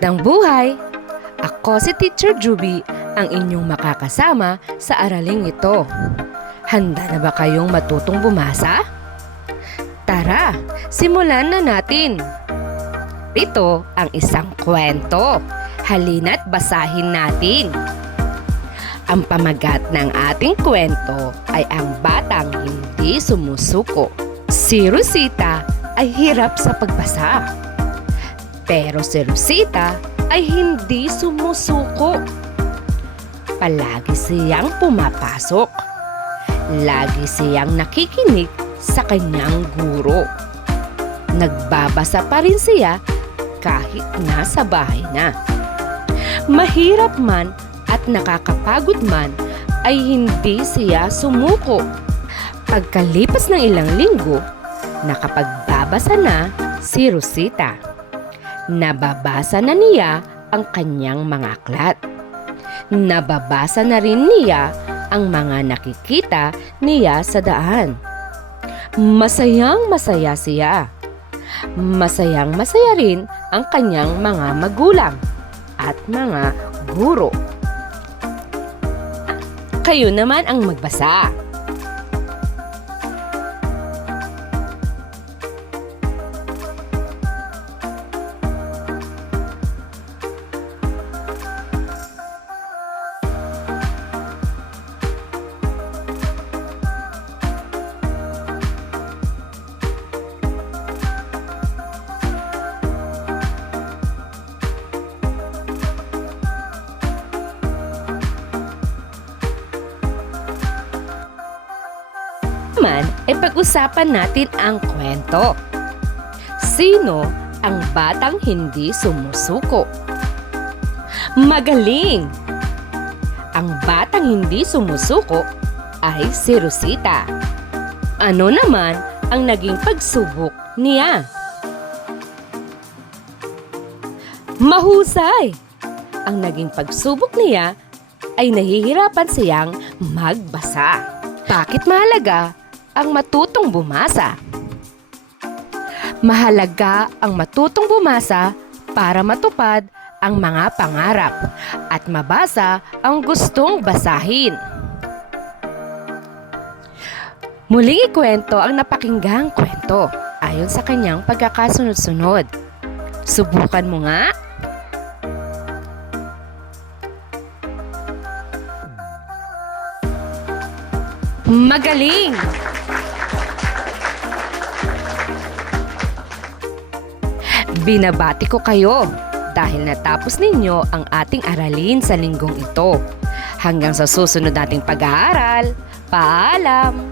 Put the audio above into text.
Magandang buhay! Ako si Teacher Juby, ang inyong makakasama sa araling ito. Handa na ba kayong matutong bumasa? Tara, simulan na natin! Ito ang isang kwento. Halina't basahin natin. Ang pamagat ng ating kwento ay ang batang hindi sumusuko. Si Rosita ay hirap sa pagbasa. Pero si Rosita ay hindi sumusuko. Palagi siyang pumapasok. Lagi siyang nakikinig sa kanyang guro. Nagbabasa pa rin siya kahit nasa bahay na. Mahirap man at nakakapagod man ay hindi siya sumuko. Pagkalipas ng ilang linggo, nakapagbabasa na si Rosita. Nababasa na niya ang kanyang mga aklat. Nababasa na rin niya ang mga nakikita niya sa daan. Masayang masaya siya. Masayang masaya rin ang kanyang mga magulang at mga guro. Kayo naman ang magbasa. Naman ay pag-usapan natin ang kwento. Sino ang batang hindi sumusuko? Magaling! Ang batang hindi sumusuko ay si Rosita. Ano naman ang naging pagsubok niya? Mahusay! Ang naging pagsubok niya ay nahihirapan siyang magbasa. Bakit mahalaga ang matutong bumasa? Mahalaga ang matutong bumasa para matupad ang mga pangarap at mabasa ang gustong basahin. Muling ikwento ang napakinggang kwento ayon sa kanyang pagkakasunod-sunod. Subukan mo nga. Magaling! Binabati ko kayo dahil natapos ninyo ang ating aralin sa linggong ito. Hanggang sa susunod nating pag-aaral, paalam!